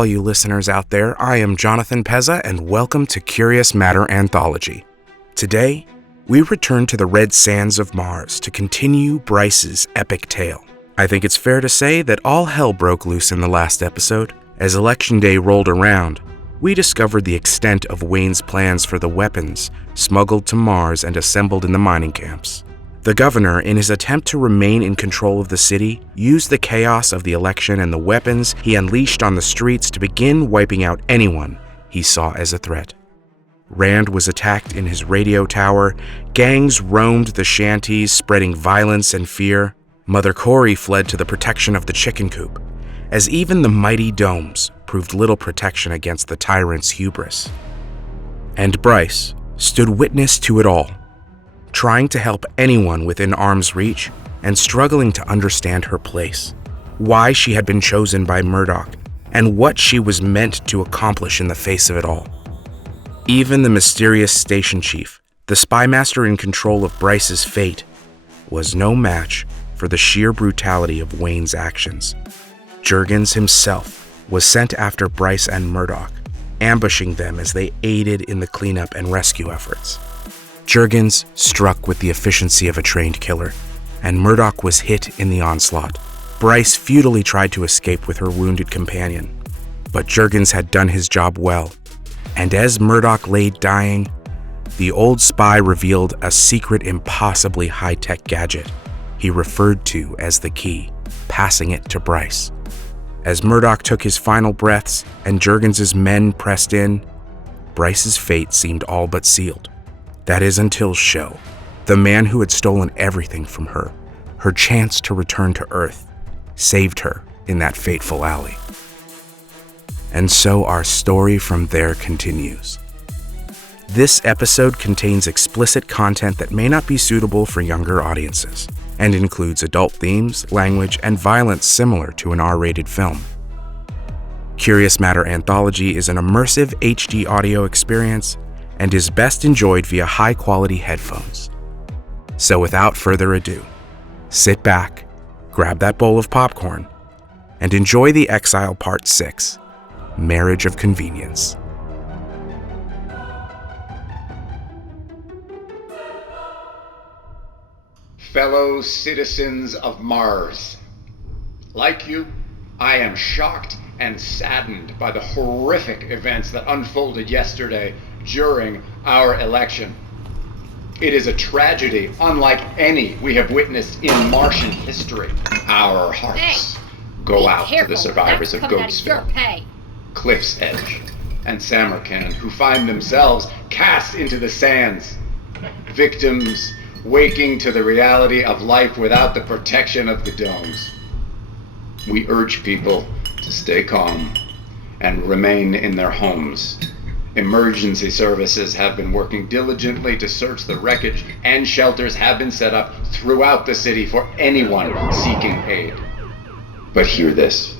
all you listeners out there. I am Jonathan Pezza, and welcome to Curious Matter Anthology. Today, we return to the red sands of Mars to continue Bryce's epic tale. I think it's fair to say that all hell broke loose in the last episode. As Election Day rolled around, we discovered the extent of Wayne's plans for the weapons smuggled to Mars and assembled in the mining camps. The governor, in his attempt to remain in control of the city, used the chaos of the election and the weapons he unleashed on the streets to begin wiping out anyone he saw as a threat. Rand was attacked in his radio tower, gangs roamed the shanties, spreading violence and fear. Mother Corey fled to the protection of the chicken coop, as even the mighty domes proved little protection against the tyrant's hubris. And Bryce stood witness to it all, trying to help anyone within arm's reach and struggling to understand her place, why she had been chosen by Murdoch, and what she was meant to accomplish in the face of it all. Even the mysterious station chief, the spy master in control of Bryce's fate, was no match for the sheer brutality of Wayne's actions. Juergens himself was sent after Bryce and Murdoch, ambushing them as they aided in the cleanup and rescue efforts. Juergens struck with the efficiency of a trained killer, and Murdoch was hit in the onslaught. Bryce futilely tried to escape with her wounded companion, but Juergens had done his job well, and as Murdoch lay dying, the old spy revealed a secret, impossibly high-tech gadget he referred to as the key, passing it to Bryce. As Murdoch took his final breaths and Juergens' men pressed in, Bryce's fate seemed all but sealed. That is until Sho, the man who had stolen everything from her, her chance to return to Earth, saved her in that fateful alley. And so our story from there continues. This episode contains explicit content that may not be suitable for younger audiences, and includes adult themes, language, and violence similar to an R-rated film. Curious Matter Anthology is an immersive HD audio experience and is best enjoyed via high-quality headphones. So without further ado, sit back, grab that bowl of popcorn, and enjoy the Exile Part 6, Marriage of Convenience. Fellow citizens of Mars, like you, I am shocked and saddened by the horrific events that unfolded yesterday during our election. It is a tragedy unlike any we have witnessed in Martian history. Our hearts go out to the survivors of Goatsville, Cliff's Edge, and Samarkand, who find themselves cast into the sands, victims waking to the reality of life without the protection of the domes. We urge people to stay calm and remain in their homes. Emergency services have been working diligently to search the wreckage, and shelters have been set up throughout the city for anyone seeking aid. But hear this.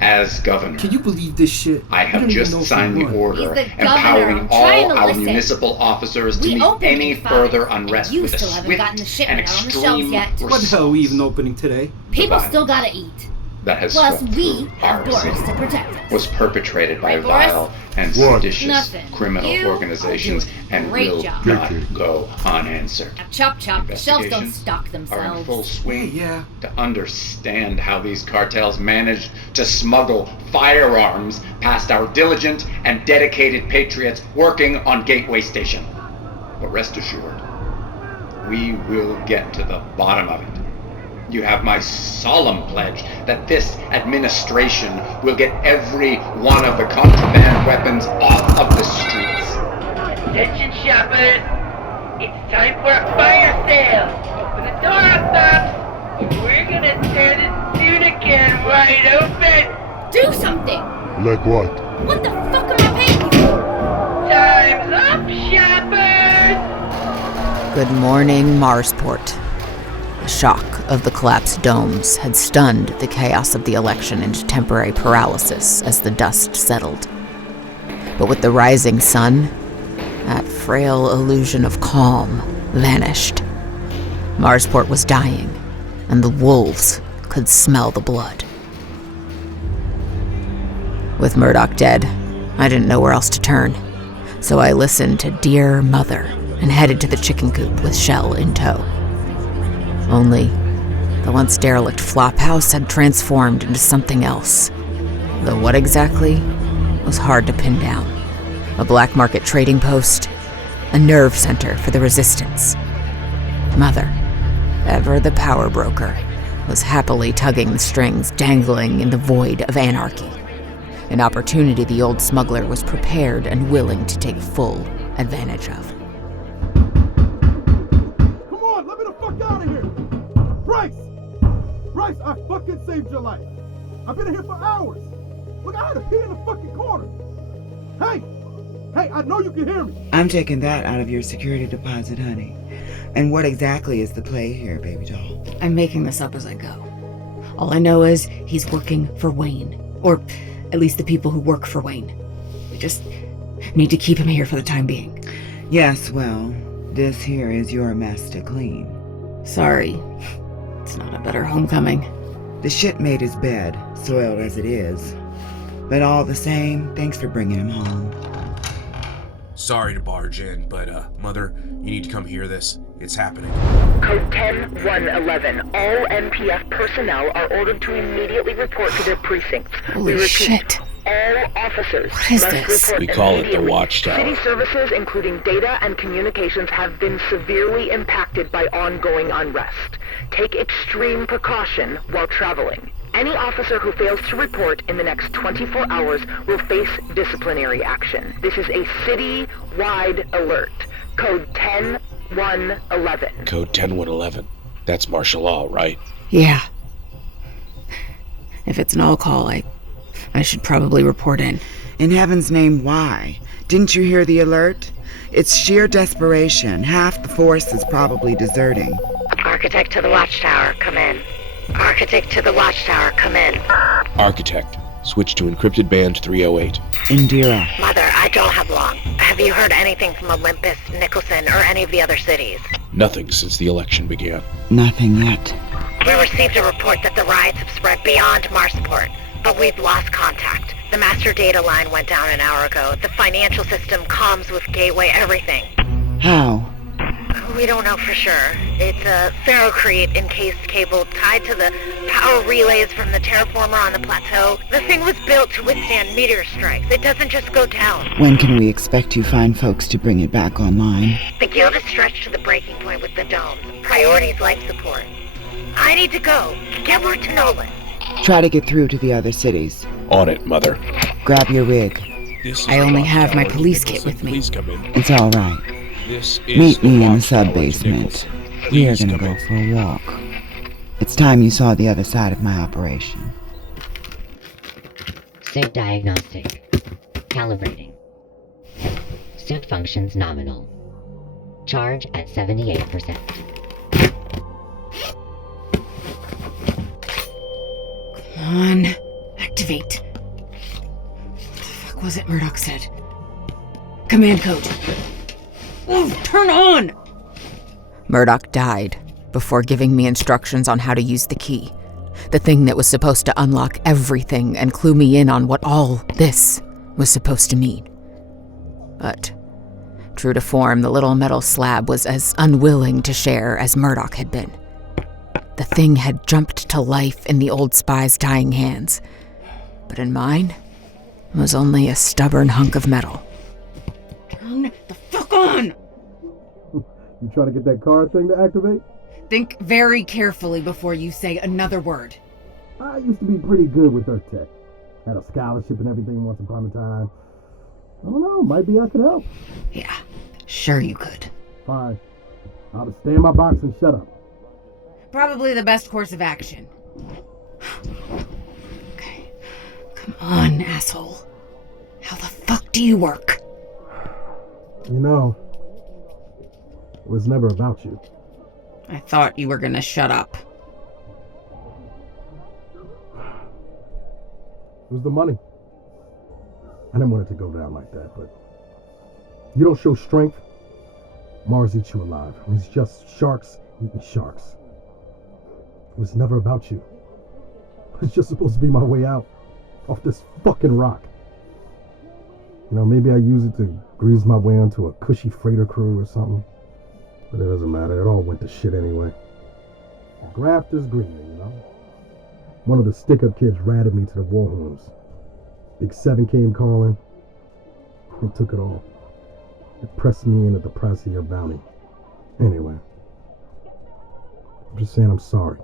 As governor, can you believe this shit? I have just signed the order empowering all our municipal officers to meet any further unrest with a swift and extreme response. What the hell are we even opening today? People still gotta eat. That has Plus, we have Boris to protect us. Was perpetrated by vile and seditious criminal organizations and will not go unanswered. Now, chop, the shelves don't stock themselves. Are in full swing to understand how these cartels managed to smuggle firearms past our diligent and dedicated patriots working on Gateway Station. But rest assured, we will get to the bottom of it. You have my solemn pledge that this administration will get every one of the contraband weapons off of the streets. Attention shoppers, it's time for a fire sale. Open the door up, Thoms. We're gonna tear the tuna can wide open. Do something. Like what? What the fuck am I paying for? Time's up, shoppers. Good morning, Marsport. The shock of the collapsed domes had stunned the chaos of the election into temporary paralysis as the dust settled. But with the rising sun, that frail illusion of calm vanished. Marsport was dying, and the wolves could smell the blood. With Murdoch dead, I didn't know where else to turn, so I listened to Dear Mother and headed to the chicken coop with Shell in tow. Only, the once derelict flophouse had transformed into something else. Though what exactly was hard to pin down. A black market trading post, a nerve center for the resistance. Mother, ever the power broker, was happily tugging the strings dangling in the void of anarchy. An opportunity the old smuggler was prepared and willing to take full advantage of. Come on, let me the fuck out of here! Bryce! Bryce, I fucking saved your life! I've been here for hours! Look, I had to pee in the fucking corner! Hey! Hey, I know you can hear me! I'm taking that out of your security deposit, honey. And what exactly is the play here, baby doll? I'm making this up as I go. All I know is he's working for Wayne. Or at least the people who work for Wayne. We just need to keep him here for the time being. Yes, well, this here is your mess to clean. Sorry. It's not a better homecoming. The shit made his bed, soiled as it is. But all the same, thanks for bringing him home. Sorry to barge in, but, Mother, you need to come hear this. It's happening. Code 10-111. All NPF personnel are ordered to immediately report to their precincts. Holy we repeat, shit. all officers What is must this? report We call it the immediately. Watchtower. City services, including data and communications, have been severely impacted by ongoing unrest. Take extreme precaution while traveling. Any officer who fails to report in the next 24 hours will face disciplinary action. This is a city-wide alert. Code 10-111. Code 10-111. That's martial law, right? Yeah. If it's an all call, I should probably report in. In heaven's name, why? Didn't you hear the alert? It's sheer desperation. Half the force is probably deserting. Architect to the Watchtower, come in. Architect to the Watchtower, come in. Architect. Switch to encrypted band 308. Indira. Mother, I don't have long. Have you heard anything from Olympus, Nicholson, or any of the other cities? Nothing since the election began. Nothing yet. We received a report that the riots have spread beyond Marsport, but we've lost contact. The master data line went down an hour ago. The financial system, comms with gateway, everything. How? We don't know for sure. It's a ferrocrete encased cable tied to the power relays from the terraformer on the plateau. The thing was built to withstand meteor strikes. It doesn't just go down. When can we expect you fine folks to bring it back online? The guild is stretched to the breaking point with the domes. Priority's life support. I need to go. Get word to Nolan. Try to get through to the other cities. On it, Mother. Grab your rig. I only have my police kit with me. Please come in. It's all right. This is Meet me in the Watchtower, sub-basement. Nicholson. We are Please gonna come go in. for a walk. It's time you saw the other side of my operation. Suit diagnostic. Calibrating. Suit functions nominal. Charge at 78%. Come on. Activate. What the fuck was it Murdoch said? Command code. Oh, turn on! Murdoch died before giving me instructions on how to use the key. The thing that was supposed to unlock everything and clue me in on what all this was supposed to mean. But, true to form, the little metal slab was as unwilling to share as Murdoch had been. The thing had jumped to life in the old spy's dying hands, but in mine, it was only a stubborn hunk of metal. Turn the fuck on! You trying to get that card thing to activate? Think very carefully before you say another word. I used to be pretty good with Earth Tech. Had a scholarship and everything once upon a time. I don't know, might be I could help. Yeah, sure you could. Fine. I'll just stay in my box and shut up. Probably the best course of action. Okay, come on, asshole. How the fuck do you work? You know, it was never about you. I thought you were gonna shut up. It was the money. I didn't want it to go down like that, but you don't show strength, Mars eats you alive. It's just sharks eating sharks. It was never about you. It's just supposed to be my way out. off this fucking rock. You know, maybe I use it to grease my way onto a cushy freighter crew or something. But it doesn't matter. It all went to shit anyway. The graft is greener, you know? One of the stick-up kids ratted me to the warhorns. Big 7 came calling and took it all. It pressed me into the price of your bounty. Anyway, I'm just saying I'm sorry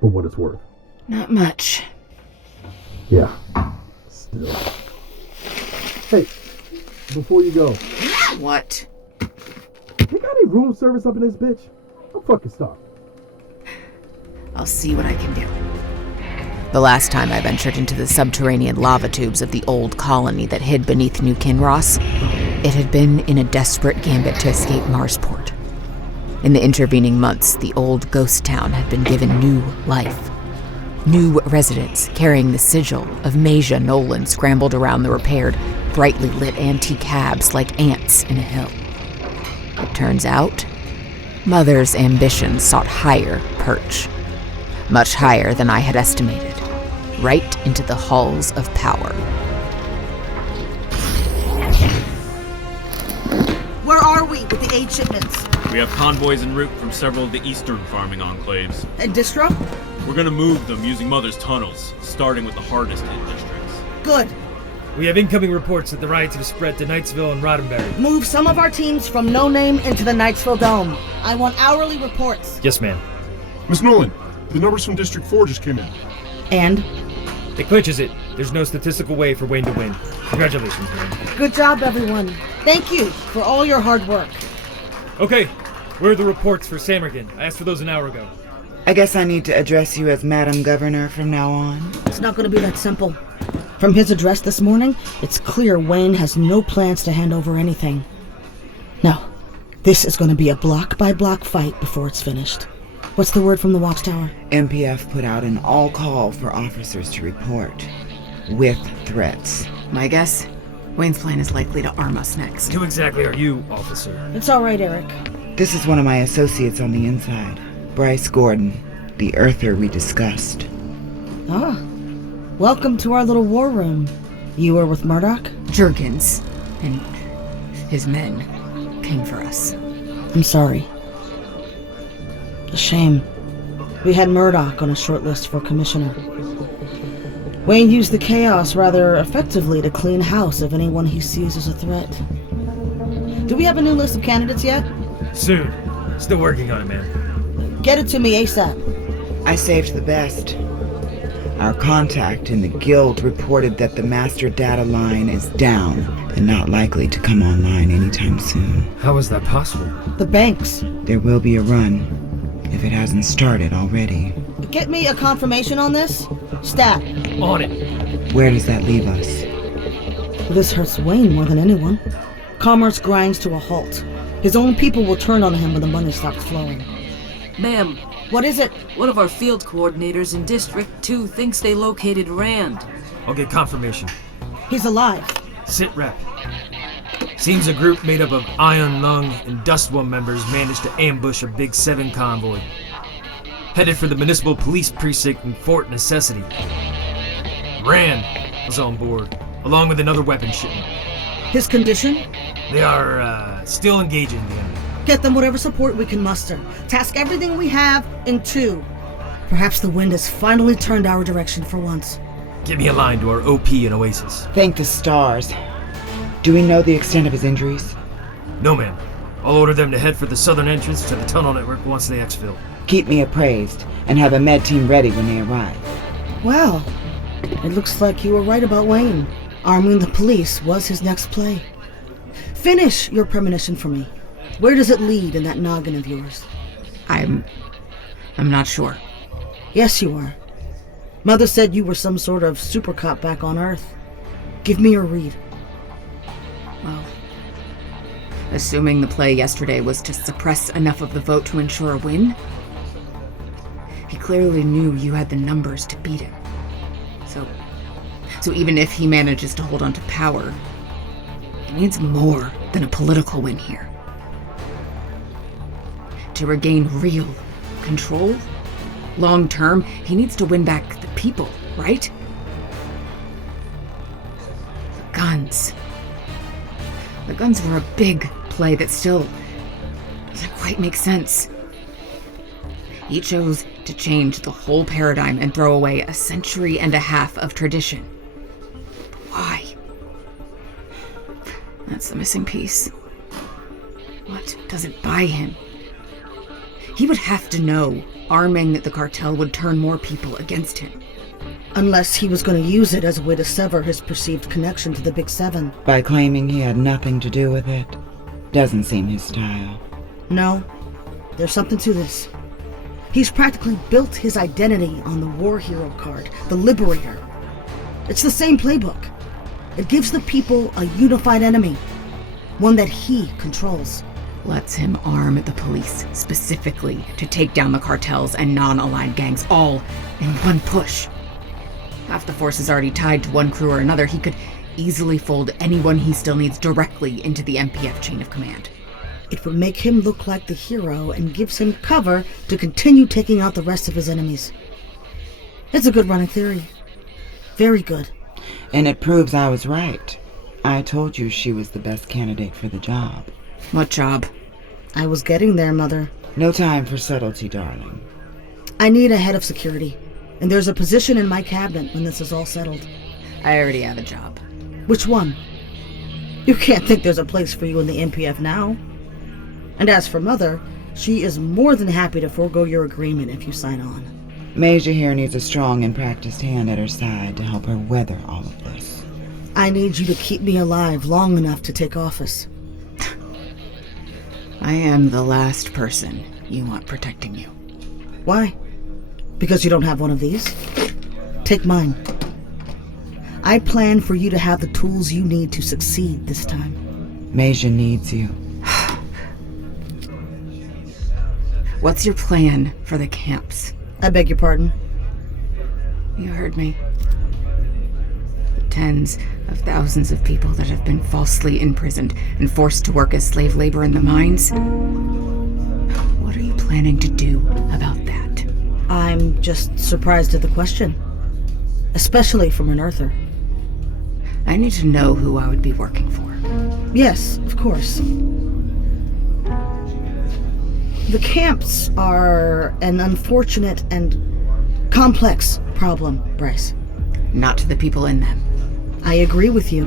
for what it's worth. Not much. Yeah, still. Hey, before you go. What? You got any room service up in this bitch? I'm fucking starved. I'll see what I can do. The last time I ventured into the subterranean lava tubes of the old colony that hid beneath New Kinross, it had been in a desperate gambit to escape Marsport. In the intervening months, the old ghost town had been given new life. New residents carrying the sigil of Masia Nolan scrambled around the repaired, brightly lit antique cabs like ants in a hill. It turns out, Mother's ambitions sought higher perch. Much higher than I had estimated. Right into the halls of power. Where are we with the aid shipments? We have convoys en route from several of the eastern farming enclaves. And distro? We're gonna move them using Mother's tunnels, starting with the hardest hit districts. Good. We have incoming reports that the riots have spread to Knightsville and Roddenberry. Move some of our teams from No Name into the Knightsville Dome. I want hourly reports. Yes, ma'am. Miss Nolan, the numbers from District 4 just came in. And? It clinches it. There's no statistical way for Wayne to win. Congratulations, man. Good job, everyone. Thank you for all your hard work. Okay, where are the reports for Samarkand? I asked for those an hour ago. I guess I need to address you as Madam Governor from now on. It's not going to be that simple. From his address this morning, it's clear Wayne has no plans to hand over anything. No, this is going to be a block-by-block fight before it's finished. What's the word from the watchtower? MPF put out an all-call for officers to report, with threats. My guess? Wayne's plan is likely to arm us next. Who exactly are you, officer? It's all right, Eric. This is one of my associates on the inside, Bryce Gordon, the Earther we discussed. Ah, welcome to our little war room. You were with Murdoch? Juergens and his men came for us. I'm sorry. A shame. We had Murdoch on a short list for commissioner. Wayne used the chaos rather effectively to clean house of anyone he sees as a threat. Do we have a new list of candidates yet? Soon. Still working on it, man. Get it to me ASAP. I saved the best. Our contact in the guild reported that the master data line is down and not likely to come online anytime soon. How is that possible? The banks. There will be a run, if it hasn't started already. Get me a confirmation on this. Stat. On it. Where does that leave us? This hurts Wayne more than anyone. Commerce grinds to a halt. His own people will turn on him when the money stops flowing. Ma'am. What is it? One of our field coordinators in District 2 thinks they located Rand. I'll get confirmation. He's alive. Sit rep. Seems a group made up of Iron Lung and Dustworm members managed to ambush a Big 7 convoy. Headed for the municipal police precinct in Fort Necessity. Rand was on board, along with another weapon shipment. His condition? They are, still engaging the enemy. Get them whatever support we can muster. Task everything we have in 2. Perhaps the wind has finally turned our direction for once. Give me a line to our OP in Oasis. Thank the stars. Do we know the extent of his injuries? No, ma'am. I'll order them to head for the southern entrance to the tunnel network once they exfil. Keep me appraised, and have a med team ready when they arrive. Well, it looks like you were right about Wayne. Arming the police was his next play. Finish your premonition for me. Where does it lead in that noggin of yours? I'm not sure. Yes, you are. Mother said you were some sort of super cop back on Earth. Give me your read. Well, assuming the play yesterday was to suppress enough of the vote to ensure a win, he clearly knew you had the numbers to beat him. So even if he manages to hold on to power, he needs more than a political win here. To regain real control, long term, he needs to win back the people, right? guns. The guns were a big play that still doesn't quite make sense. He chose to change the whole paradigm and throw away a century and a half of tradition. But why? That's the missing piece. What does it buy him? He would have to know arming the cartel would turn more people against him. Unless he was going to use it as a way to sever his perceived connection to the Big Seven. By claiming he had nothing to do with it. Doesn't seem his style. No, there's something to this. He's practically built his identity on the war hero card, the Liberator. It's the same playbook. It gives the people a unified enemy, one that he controls. Lets him arm the police specifically to take down the cartels and non-aligned gangs all in one push. Half the force is already tied to one crew or another. He could easily fold anyone he still needs directly into the MPF chain of command. It would make him look like the hero and gives him cover to continue taking out the rest of his enemies. It's a good running theory. Very good. And it proves I was right. I told you she was the best candidate for the job. What job? I was getting there, Mother. No time for subtlety, darling. I need a head of security, and there's a position in my cabinet when this is all settled. I already have a job. Which one? You can't think there's a place for you in the MPF now. And as for Mother, she is more than happy to forego your agreement if you sign on. Masia here needs a strong and practiced hand at her side to help her weather all of this. I need you to keep me alive long enough to take office. I am the last person you want protecting you. Why? Because you don't have one of these? Take mine. I plan for you to have the tools you need to succeed this time. Masia needs you. What's your plan for the camps? I beg your pardon? You heard me. The tens of thousands of people that have been falsely imprisoned and forced to work as slave labor in the mines. What are you planning to do about that? I'm just surprised at the question. Especially from an Earther. I need to know who I would be working for. Yes, of course. The camps are an unfortunate and complex problem, Bryce. Not to the people in them. I agree with you.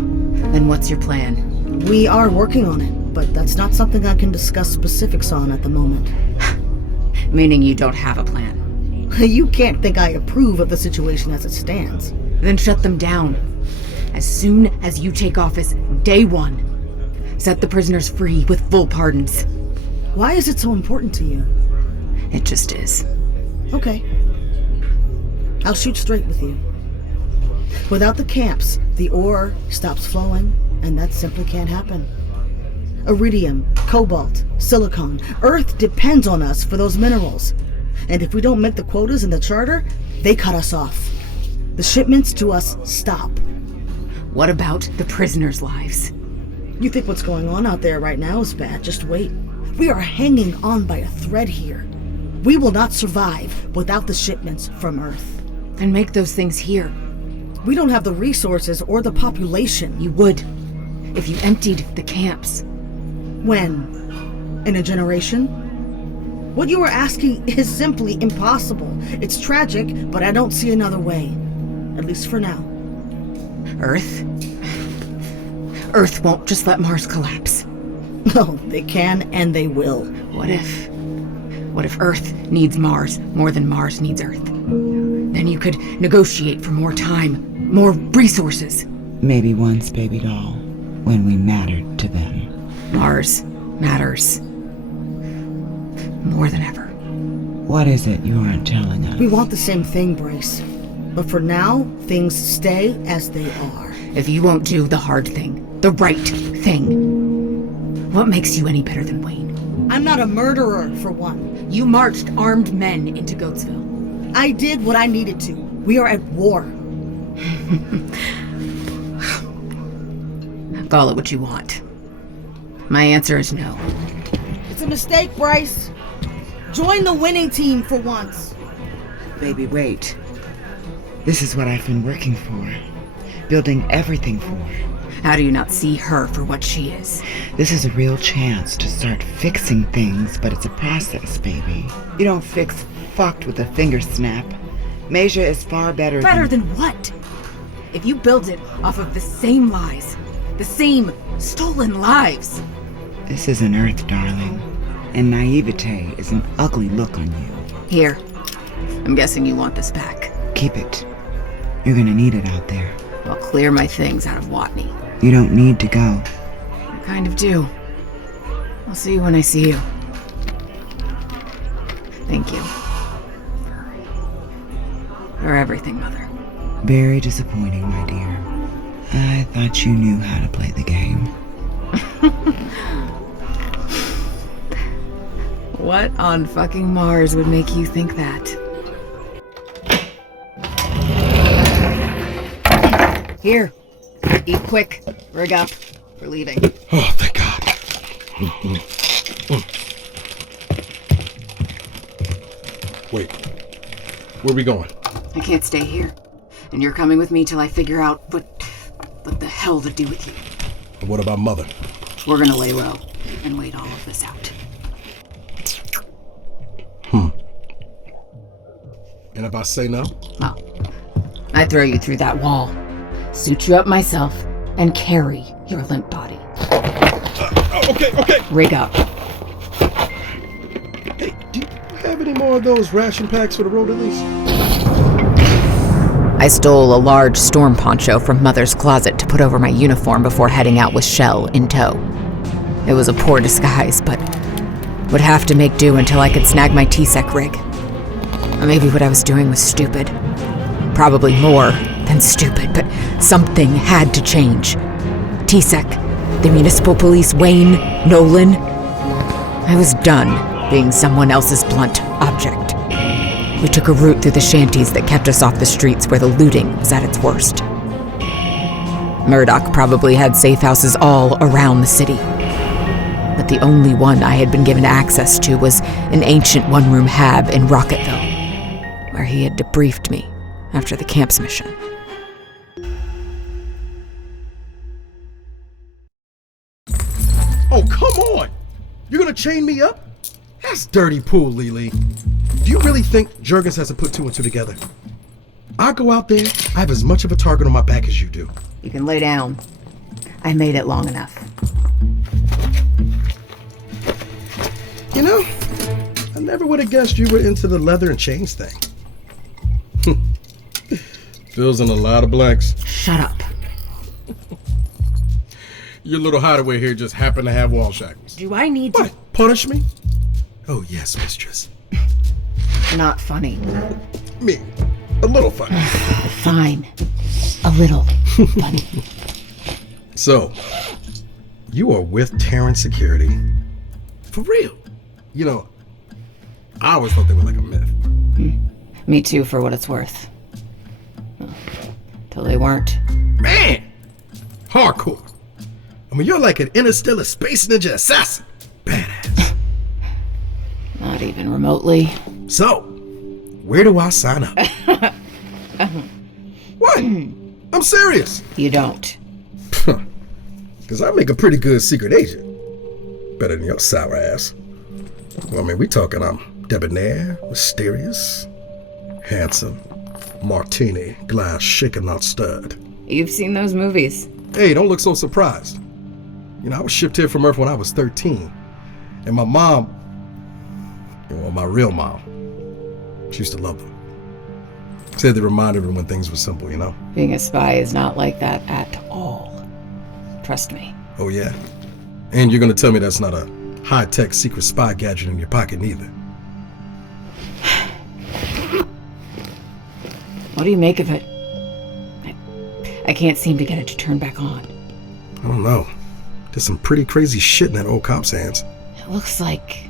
Then what's your plan? We are working on it, but that's not something I can discuss specifics on at the moment. Meaning you don't have a plan? You can't think I approve of the situation as it stands. Then shut them down. As soon as you take office, day one. Set the prisoners free with full pardons. Why is it so important to you? It just is. Okay. I'll shoot straight with you. Without the camps, the ore stops flowing, and that simply can't happen. Iridium, cobalt, silicon. Earth depends on us for those minerals. And if we don't make the quotas in the charter, they cut us off. The shipments to us stop. What about the prisoners' lives? You think what's going on out there right now is bad? Just wait. We are hanging on by a thread here. We will not survive without the shipments from Earth. Then make those things here. We don't have the resources or the population. You would, if you emptied the camps. When? In a generation? What you are asking is simply impossible. It's tragic, but I don't see another way. At least for now. Earth? Earth won't just let Mars collapse. No, they can and they will. What if Earth needs Mars more than Mars needs Earth? Then you could negotiate for more time, more resources. Maybe once, baby doll, when we mattered to them. Mars matters. More than ever. What is it you aren't telling us? We want the same thing, Bryce. But for now, things stay as they are. If you won't do the hard thing, the right thing, what makes you any better than Wayne? I'm not a murderer, for one. You marched armed men into Goatsville. I did what I needed to. We are at war. Call it what you want. My answer is no. It's a mistake, Bryce. Join the winning team for once. Baby, wait. This is what I've been working for. Building everything for. How do you not see her for what she is? This is a real chance to start fixing things, but it's a process, baby. You don't fix fucked with a finger snap. Masia is far better than what? If you build it off of the same lies, the same stolen lives. This is an Earth, darling. And naivete is an ugly look on you. Here. I'm guessing you want this back. Keep it. You're gonna need it out there. I'll clear my things out of Watney. You don't need to go. I kind of do. I'll see you when I see you. Thank you. For everything, Mother. Very disappointing, my dear. I thought you knew how to play the game. What on fucking Mars would make you think that? Here. Eat quick. Rig up. We're leaving. Oh, thank God. Wait. Where are we going? I can't stay here. And you're coming with me till I figure out what the hell to do with you. And what about Mother? We're gonna lay low and wait all of this out. And if I say no? Well, I throw you through that wall, suit you up myself, and carry your limp body. Okay. Rig up. Hey, do you have any more of those ration packs for the road at least? I stole a large storm poncho from Mother's closet to put over my uniform before heading out with Shell in tow. It was a poor disguise, but would have to make do until I could snag my T-Sec rig. Or maybe what I was doing was stupid. Probably more than stupid, but something had to change. T-Sec, the municipal police, Wayne, Nolan. I was done being someone else's blunt object. We took a route through the shanties that kept us off the streets where the looting was at its worst. Murdoch probably had safe houses all around the city. But the only one I had been given access to was an ancient one-room hab in Rocketville, where he had debriefed me after the camps mission. Oh, come on! You're gonna chain me up? That's dirty pool, Lily. Do you really think Jurgens hasn't put two and two together? I go out there, I have as much of a target on my back as you do. You can lay down. I made it long enough. You know, I never would have guessed you were into the leather and chains thing. Fills in a lot of blanks. Shut up. Your little hideaway here just happened to have wall shackles. Do I need to... What? Punish me? Oh, yes, mistress. Not funny. Me. A little funny. Fine. A little funny. So, you are with Terran Security. For real? You know, I always thought they were like a myth. Me too, for what it's worth. Till they weren't. Man! Hardcore. I mean, you're like an interstellar space ninja assassin. Badass. Not even remotely. So, where do I sign up? What? I'm serious. You don't. Because I make a pretty good secret agent. Better than your sour ass. Well, I mean, we talking I'm debonair, mysterious, handsome, martini, glass shaken not stirred. You've seen those movies. Hey, don't look so surprised. You know, I was shipped here from Earth when I was 13. And my mom, well, my real mom, she used to love them. Said they reminded her when things were simple, you know? Being a spy is not like that at all. Trust me. Oh, yeah? And you're gonna tell me that's not a high-tech secret spy gadget in your pocket, neither? What do you make of it? I can't seem to get it to turn back on. I don't know. There's some pretty crazy shit in that old cop's hands. It looks like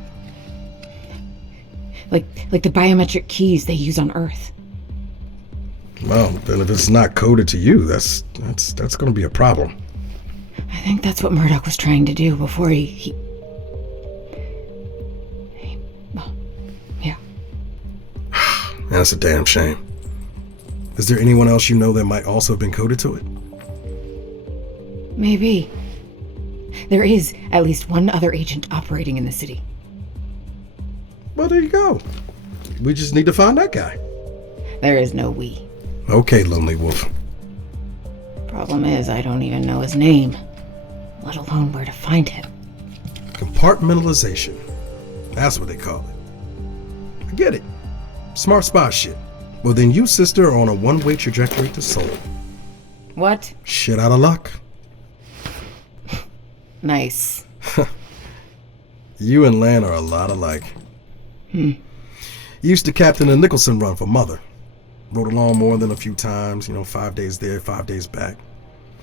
the biometric keys they use on Earth. Well, then if it's not coded to you, that's gonna be a problem. I think that's what Murdoch was trying to do before he well, yeah. That's a damn shame. Is there anyone else you know that might also have been coded to it? Maybe. There is at least one other agent operating in the city. Well, there you go. We just need to find that guy. There is no we. Okay, Lonely Wolf. Problem is, I don't even know his name, let alone where to find him. Compartmentalization. That's what they call it. I get it. Smart spy shit. Well, then you, sister, are on a one-way trajectory to Seoul. What? Shit out of luck. Nice. You and Lan are a lot alike. Used to captain a Nicholson run for Mother. Rode along more than a few times, 5 days there, 5 days back.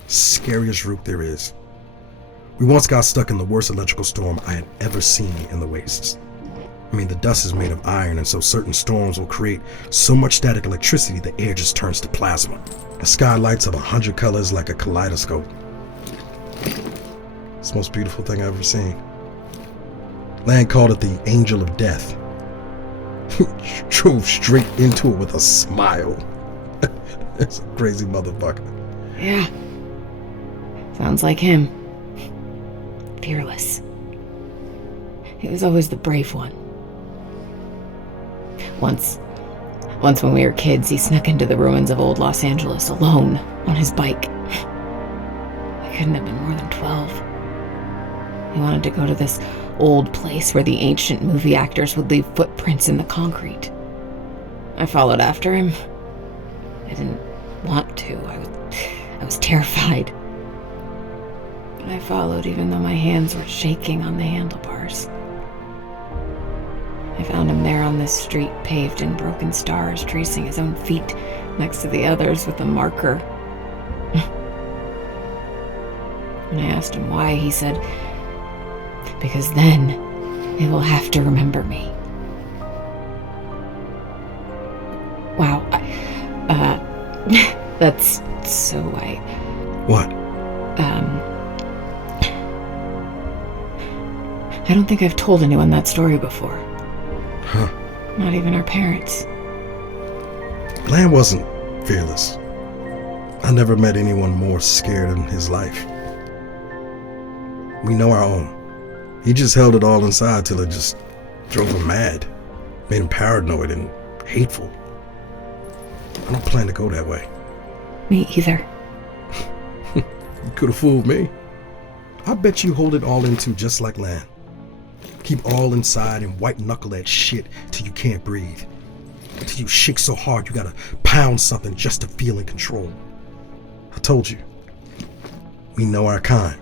Scariest route there is. We once got stuck in the worst electrical storm I had ever seen in the wastes. I mean, the dust is made of iron, and so certain storms will create so much static electricity the air just turns to plasma. The sky lights up 100 colors like a kaleidoscope. It's the most beautiful thing I've ever seen. Lan called it the Angel of Death. Drove straight into it with a smile. That's a crazy motherfucker. Yeah. Sounds like him. Fearless. He was always the brave one. Once when we were kids, he snuck into the ruins of old Los Angeles alone on his bike. I couldn't have been more than 12. He wanted to go to this old place where the ancient movie actors would leave footprints in the concrete. I followed after him. I didn't want to. I was terrified. But I followed even though my hands were shaking on the handlebars. I found him there on this street paved in broken stars, tracing his own feet next to the others with a marker. When I asked him why, he said, "Because then they will have to remember me." Wow. That's so white. What? I don't think I've told anyone that story before. Huh. Not even our parents. Lan wasn't fearless. I never met anyone more scared in his life. We know our own. He just held it all inside till it just drove him mad. Made him paranoid and hateful. I don't plan to go that way. Me either. You could have fooled me. I bet you hold it all in too, just like Lan. Keep all inside and white knuckle that shit till you can't breathe. Till you shake so hard you gotta pound something just to feel in control. I told you. We know our kind.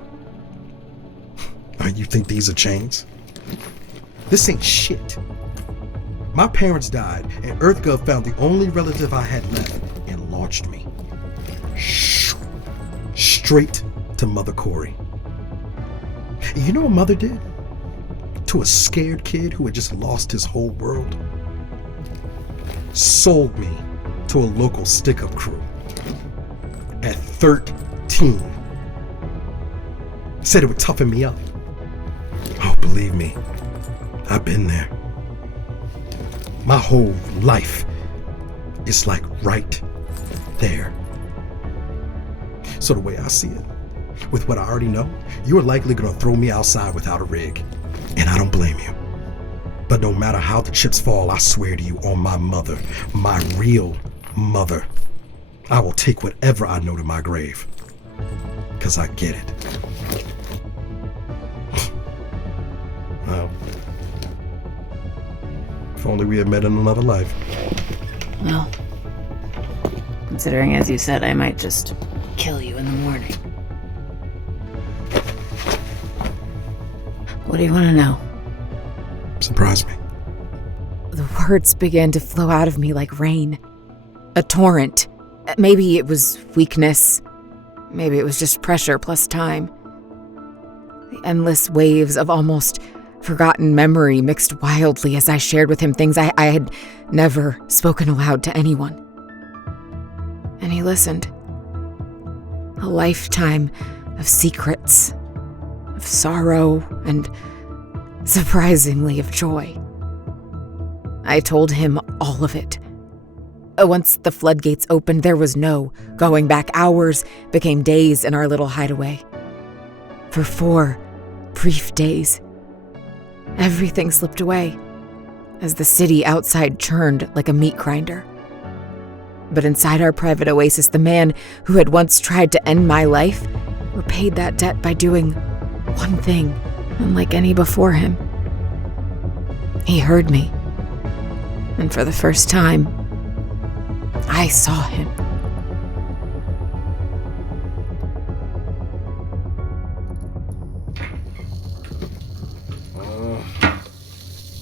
You think these are chains? This ain't shit. My parents died, and EarthGov found the only relative I had left and launched me. Straight to Mother Corey. You know what Mother did? To a scared kid who had just lost his whole world? Sold me to a local stick-up crew. At 13. Said it would toughen me up. Oh, believe me, I've been there. My whole life is like right there. So the way I see it, with what I already know, you are likely gonna throw me outside without a rig. And I don't blame you. But no matter how the chips fall, I swear to you on my mother, my real mother, I will take whatever I know to my grave. 'Cause I get it. Well, if only we had met in another life. Well, considering, as you said, I might just kill you in the morning. What do you want to know? Surprise me. The words began to flow out of me like rain. A torrent. Maybe it was weakness. Maybe it was just pressure plus time. The endless waves of almost forgotten memory mixed wildly as I shared with him things I had never spoken aloud to anyone. And he listened. A lifetime of secrets, of sorrow, and surprisingly of joy. I told him all of it. Once the floodgates opened, there was no going back. Hours became days in our little hideaway. For 4 brief days, everything slipped away as the city outside churned like a meat grinder. But inside our private oasis, the man who had once tried to end my life repaid that debt by doing one thing unlike any before him. He heard me, and for the first time, I saw him.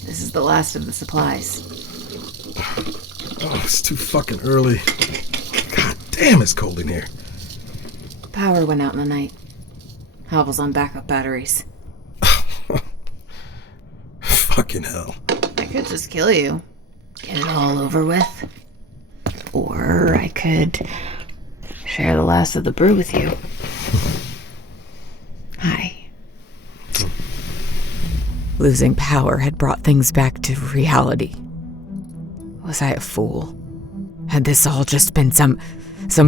This is the last of the supplies. Oh, it's too fucking early. God damn, it's cold in here. Power went out in the night. Havel's on backup batteries. Fucking hell. I could just kill you. Get it all over with. Or I could share the last of the brew with you. Hi. Losing power had brought things back to reality. Was I a fool? Had this all just been some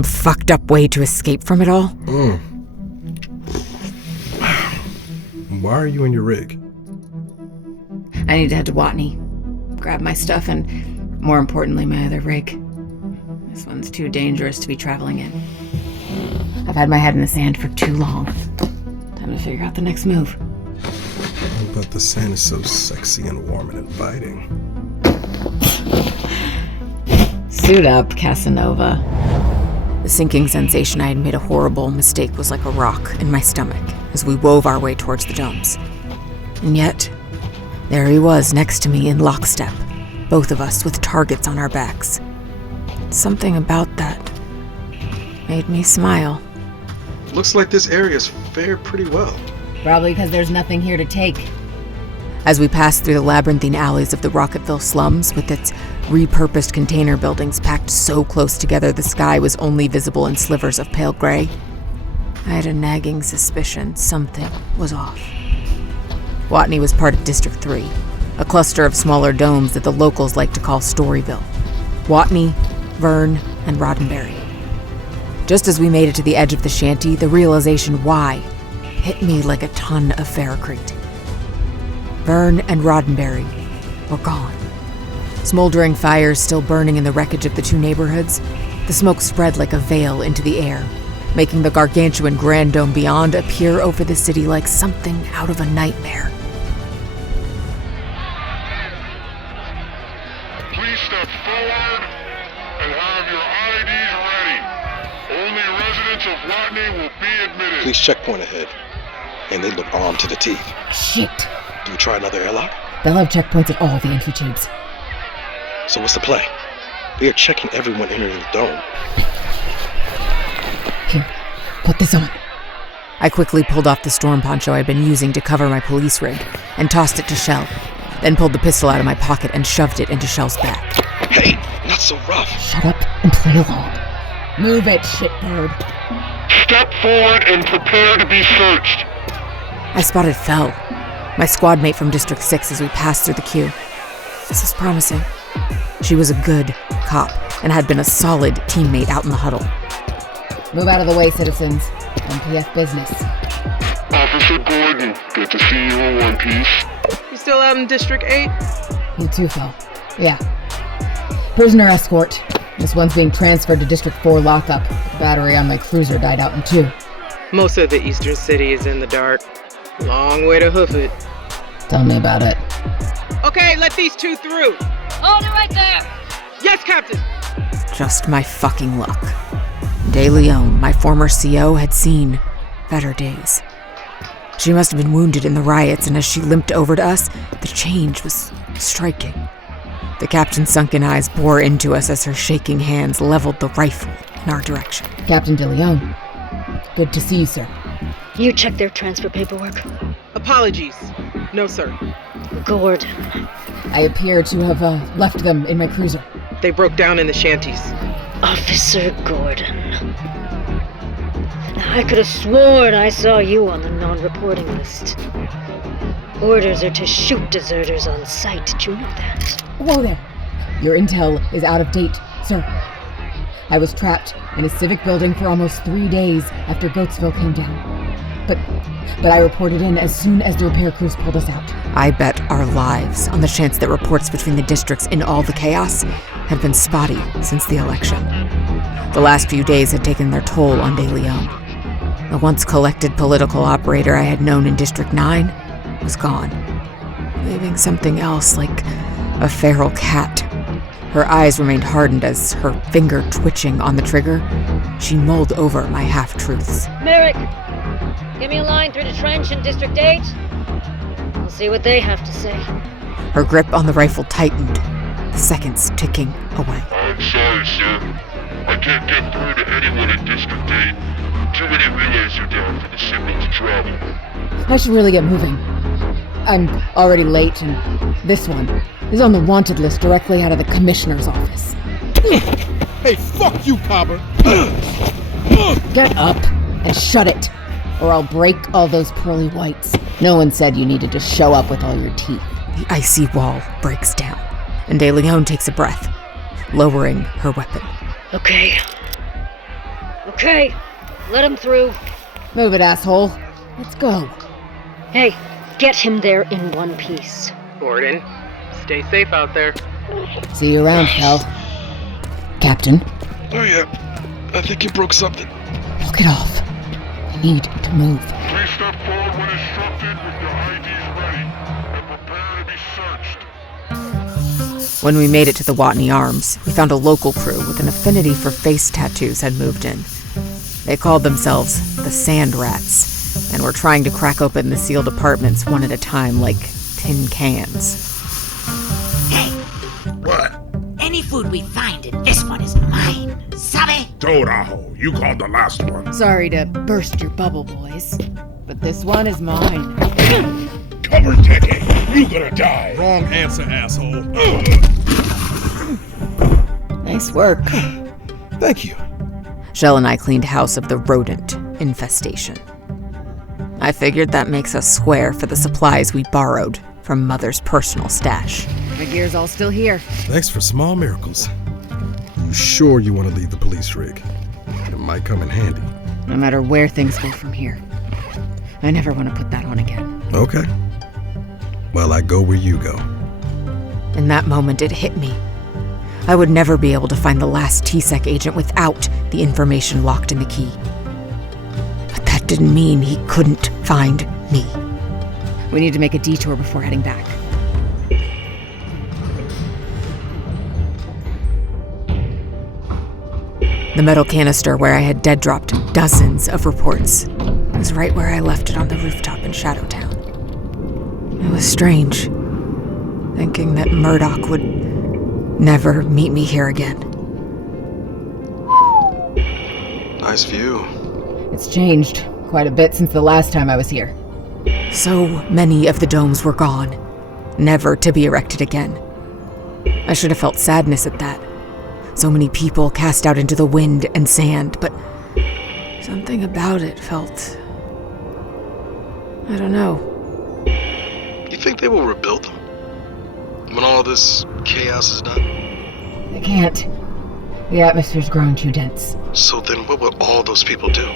fucked up way to escape from it all? Why are you in your rig? I need to head to Watney, grab my stuff, and more importantly, my other rig. This one's too dangerous to be traveling in. I've had my head in the sand for too long. Time to figure out the next move. But the sand is so sexy and warm and inviting. Suit up, Casanova. The sinking sensation I had made a horrible mistake was like a rock in my stomach as we wove our way towards the domes. And yet, there he was next to me in lockstep, both of us with targets on our backs. Something about that made me smile. Looks like this area's fared pretty well. Probably because there's nothing here to take. As we passed through the labyrinthine alleys of the Rocketville slums with its repurposed container buildings packed so close together the sky was only visible in slivers of pale gray, I had a nagging suspicion something was off. Watney was part of District 3, a cluster of smaller domes that the locals like to call Storyville. Watney, Vern, and Roddenberry. Just as we made it to the edge of the shanty, the realization why hit me like a ton of ferrocrete. Vern and Roddenberry were gone. Smoldering fires still burning in the wreckage of the two neighborhoods, the smoke spread like a veil into the air, making the gargantuan Grand Dome beyond appear over the city like something out of a nightmare. Please step forward and have your IDs ready. Only residents of Watney will be admitted. Police checkpoint ahead. And they look armed to the teeth. Shit. Do we try another airlock? They'll have checkpoints at all the entry tubes. So what's the play? We are checking everyone entering the dome. Here, put this on. I quickly pulled off the storm poncho I'd been using to cover my police rig and tossed it to Shell, then pulled the pistol out of my pocket and shoved it into Shell's back. Hey, not so rough. Shut up and play along. Move it, shitbird. Step forward and prepare to be searched. I spotted Fell, my squad mate from District 6 as we passed through the queue. This is promising. She was a good cop and had been a solid teammate out in the huddle. Move out of the way, citizens. MPF business. Officer Gordon, good to see you in one piece. You still out in District 8? You too, Phil. Yeah. Prisoner escort. This one's being transferred to District 4 lockup. The battery on my cruiser died out in 2. Most of the eastern city is in the dark. Long way to hoof it. Tell me about it. Okay, let these two through. Hold it right there! Yes, Captain! Just my fucking luck. De Leon, my former CO, had seen better days. She must have been wounded in the riots, and as she limped over to us, the change was striking. The captain's sunken eyes bore into us as her shaking hands leveled the rifle in our direction. Captain De Leon, good to see you, sir. You checked their transfer paperwork? Apologies. No, sir. Gordon. I appear to have left them in my cruiser. They broke down in the shanties. Officer Gordon. I could have sworn I saw you on the non-reporting list. Orders are to shoot deserters on sight. Did you know that? Whoa there. Your intel is out of date, sir. I was trapped in a civic building for almost 3 days after Goatsville came down. But but I reported in as soon as the repair crews pulled us out. I bet our lives on the chance that reports between the districts in all the chaos had been spotty since the election. The last few days had taken their toll on De Leon. The once collected political operator I had known in District 9 was gone, leaving something else like a feral cat. Her eyes remained hardened as, her finger twitching on the trigger, she mulled over my half-truths. Merrick, give me a line through the trench in District 8. We'll see what they have to say. Her grip on the rifle tightened, the seconds ticking away. I'm sorry, sir. I can't get through to anyone in District 8. Too many relays are down for the signal to travel. I should really get moving. I'm already late, and this one is on the wanted list directly out of the commissioner's office. Hey, fuck you, Cobber! Get up and shut it, or I'll break all those pearly whites. No one said you needed to show up with all your teeth. The icy wall breaks down, and De Leon takes a breath, lowering her weapon. Okay. Okay, let him through. Move it, asshole. Let's go. Hey, get him there in one piece. Gordon, stay safe out there. See you around, pal. Captain. Oh yeah, I think you broke something. Walk it off. I need to move. Please step forward when instructed with your IDs ready and prepare to be searched. When we made it to the Watney Arms, we found a local crew with an affinity for face tattoos had moved in. They called themselves the Sand Rats, and were trying to crack open the sealed apartments one at a time like tin cans. Hey! What? Any food we find in this one is mine. Sabe? Toraho, you called the last one. Sorry to burst your bubble, boys, but this one is mine. Cover taking! You gonna die! Wrong answer, asshole. Nice work. Thank you. Shell and I cleaned house of the rodent infestation. I figured that makes us square for the supplies we borrowed from Mother's personal stash. My gear's all still here. Thanks for small miracles. You sure you want to leave the police rig? It might come in handy. No matter where things go from here. I never want to put that on again. Okay. Well, I go where you go. In that moment, it hit me. I would never be able to find the last TSEC agent without the information locked in the key. But that didn't mean he couldn't find me. We need to make a detour before heading back. The metal canister where I had dead-dropped dozens of reports was right where I left it on the rooftop in Shadowtown. It was strange, thinking that Murdoch would never meet me here again. Nice view. It's changed quite a bit since the last time I was here. So many of the domes were gone, never to be erected again. I should have felt sadness at that. So many people cast out into the wind and sand, but something about it felt... I don't know. You think they will rebuild them? When all this chaos is done? They can't. The atmosphere's grown too dense. So then what will all those people do?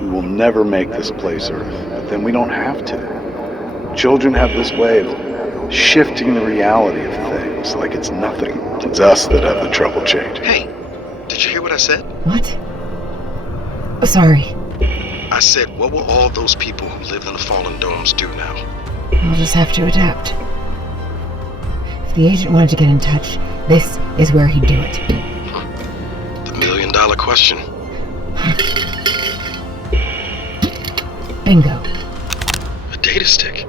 We will never make this place Earth, but then we don't have to. Children have this way of shifting the reality of things like it's nothing. It's us that have the trouble changing. Hey, did you hear what I said? What? Oh, sorry. I said, what will all those people who live in the fallen domes do now? We'll just have to adapt. If the agent wanted to get in touch, this is where he'd do it. The $1 million question. Bingo. A data stick.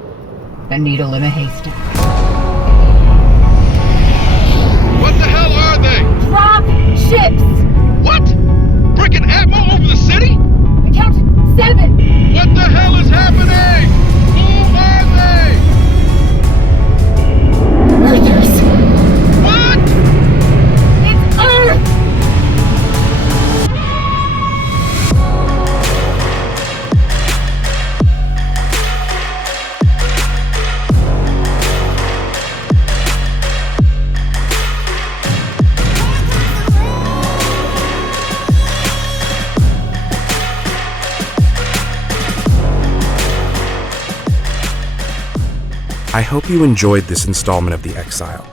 A needle in a haystack. What the hell are they? Drop ships! What? Freaking Atmo over the city? I counted 7! What the hell is happening? Who are they? Earthers! What? It's Earth! I hope you enjoyed this installment of The Exile.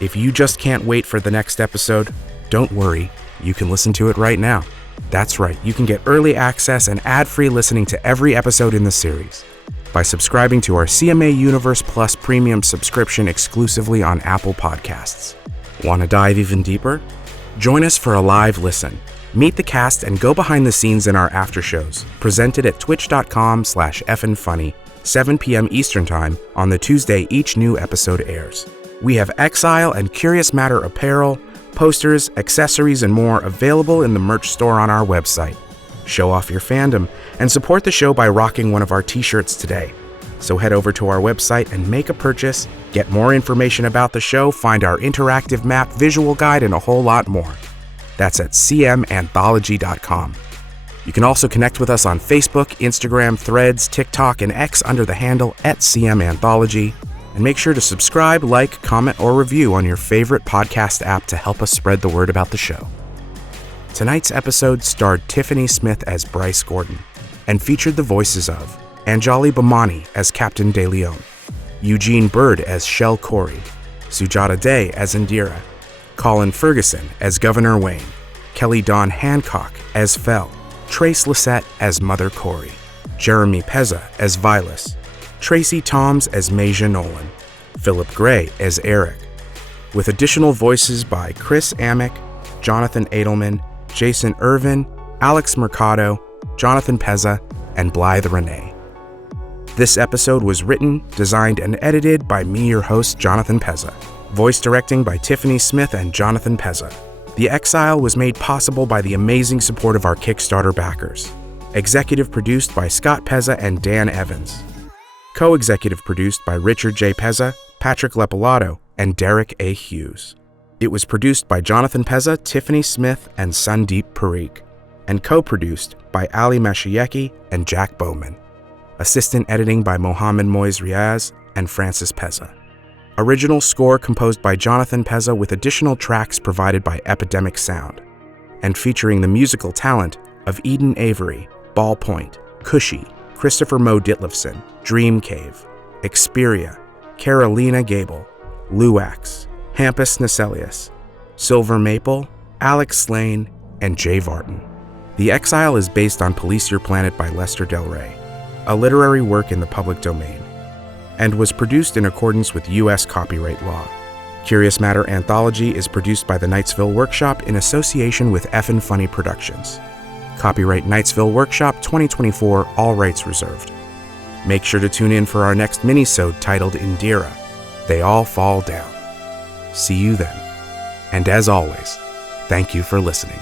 If you just can't wait for the next episode, don't worry, you can listen to it right now. That's right, you can get early access and ad-free listening to every episode in the series by subscribing to our CMA Universe Plus premium subscription exclusively on Apple Podcasts. Want to dive even deeper? Join us for a live listen. Meet the cast and go behind the scenes in our aftershows, presented at twitch.com/effnfunny, 7 p.m. Eastern Time on the Tuesday each new episode airs. We have Exile and Curious Matter apparel, posters, accessories, and more available in the merch store on our website. Show off your fandom and support the show by rocking one of our t-shirts today. So head over to our website and make a purchase, get more information about the show, find our interactive map, visual guide, and a whole lot more. That's at cmanthology.com. You can also connect with us on Facebook, Instagram, Threads, TikTok, and X under the handle @cmanthology. And make sure to subscribe, like, comment, or review on your favorite podcast app to help us spread the word about the show. Tonight's episode starred Tiffany Smith as Bryce Gordon and featured the voices of Anjali Bhimani as Captain De Leon, Eugene Byrd as Shell Corey, Sujata Day as Indira, Colin Ferguson as Governor Wayne, Kelli Dawn Hancock as Fell, Tracie Lysette as Mother Corey, Jeremy Pezza as Vilus, Tracie Thoms as Masia Nolan, Philip Gray as Alrick, with additional voices by Chris Amick, Jonathan Edelman, Jason Ervin, Alex Mercado, Jonathan Pezza, and Blythe Renay. This episode was written, designed, and edited by me, your host, Jonathan Pezza. Voice directing by Tiffany Smith and Jonathan Pezza. The Exile was made possible by the amazing support of our Kickstarter backers. Executive produced by Scott Pezza and Dan Evans. Co-executive produced by Richard J. Pezza, Patrick Lepalato, and Derek A. Hughes. It was produced by Jonathan Pezza, Tiffany Smith, and Sandeep Parikh, and co-produced by Ali Mashieki and Jack Bowman. Assistant editing by Mohammed Moiz Riaz and Francis Pezza. Original score composed by Jonathan Pezza with additional tracks provided by Epidemic Sound, and featuring the musical talent of Eden Avery, Ballpoint, Cushy, Christopher Mo Ditlevson, Dream Cave, Xperia, Carolina Gable, Luax, Hampus Necelius, Silver Maple, Alex Slane, and Jay Vartan. The Exile is based on Police Your Planet by Lester Del Rey, a literary work in the public domain, and was produced in accordance with U.S. copyright law. Curious Matter Anthology is produced by the Knightsville Workshop in association with Effin Funny Productions. Copyright Knightsville Workshop 2024, all rights reserved. Make sure to tune in for our next minisode titled Indira, They All Fall Down. See you then. And as always, thank you for listening.